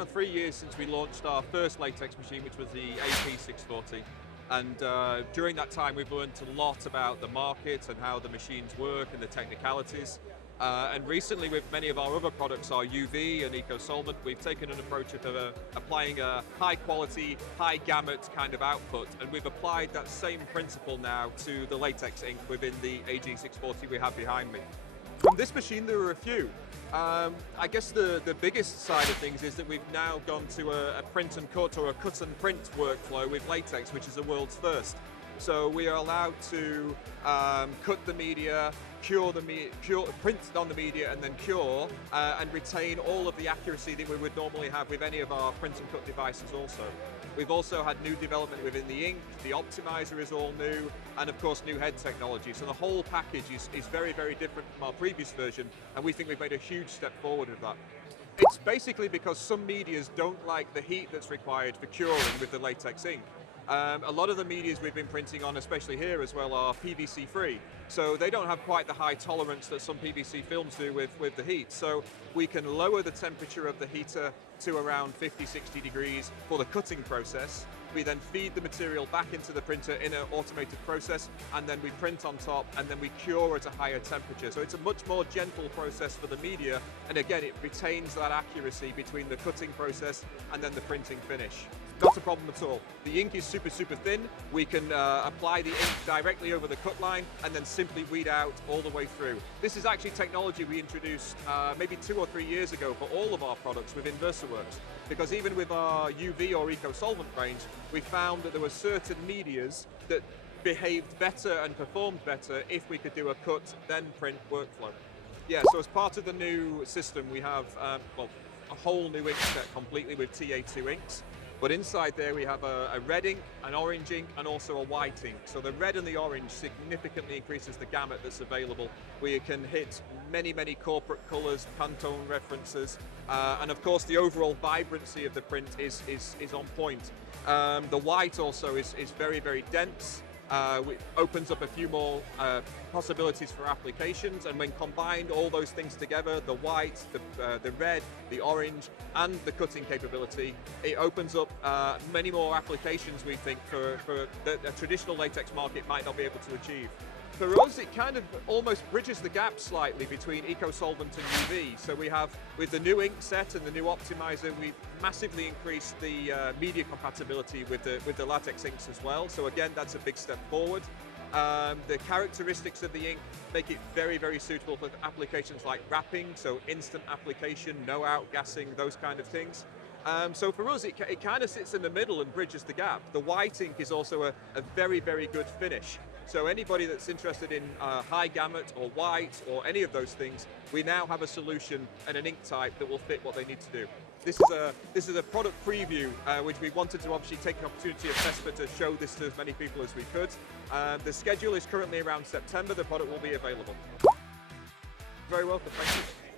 around 3 years since we launched our first latex machine, which was the AG-640. And during that time, we've learned a lot about the market and how the machines work and the technicalities. And recently, with many of our other products, our UV and eco-solvent, we've taken an approach of applying a high-quality, high-gamut kind of output, and we've applied that same principle now to the latex ink within the AG-640 we have behind me. From this machine, there are a few. I guess the biggest side of things is that we've now gone to a print and cut or a cut and print workflow with latex, which is the world's first. So we are allowed to cut the media, print on the media and then cure, and retain all of the accuracy that we would normally have with any of our print and cut devices also. We've also had new development within the ink, the optimizer is all new, and of course new head technology. So the whole package is very, very different from our previous version, and we think we've made a huge step forward with that. It's basically because some medias don't like the heat that's required for curing with the latex ink. A lot of the medias we've been printing on, especially here as well, are PVC free. So they don't have quite the high tolerance that some PVC films do with the heat. So we can lower the temperature of the heater to around 50-60 degrees for the cutting process. We then feed the material back into the printer in an automated process, and then we print on top, and then we cure at a higher temperature. So it's a much more gentle process for the media, and again, it retains that accuracy between the cutting process and then the printing finish. Not a problem at all. The ink is super, super thin. We can apply the ink directly over the cut line and then simply weed out all the way through. This is actually technology we introduced maybe 2 or 3 years ago for all of our products within VersaWorks. Because even with our UV or eco-solvent range, we found that there were certain medias that behaved better and performed better if we could do a cut, then print workflow. Yeah, so as part of the new system, we have a whole new ink set completely with TA2 inks. But inside there we have a red ink, an orange ink, and also a white ink. So the red and the orange significantly increases the gamut that's available. We can hit many, many corporate colors, Pantone references, and of course the overall vibrancy of the print is on point. The white also is very, very dense. It opens up a few more possibilities for applications, and when combined all those things together, the white, the red, the orange, and the cutting capability, it opens up many more applications we think for that a traditional latex market might not be able to achieve. For us, it kind of almost bridges the gap slightly between eco-solvent and UV. So we have, with the new ink set and the new optimizer, we've massively increased the media compatibility with the latex inks as well. So again, that's a big step forward. The characteristics of the ink make it very, very suitable for applications like wrapping, so instant application, no outgassing, those kind of things. So for us, it kind of sits in the middle and bridges the gap. The white ink is also a very, very good finish. So anybody that's interested in high gamut or white or any of those things, we now have a solution and an ink type that will fit what they need to do. This is a product preview, which we wanted to obviously take an opportunity of FESPA to show this to as many people as we could. The schedule is currently around September. The product will be available. Very welcome, thank you.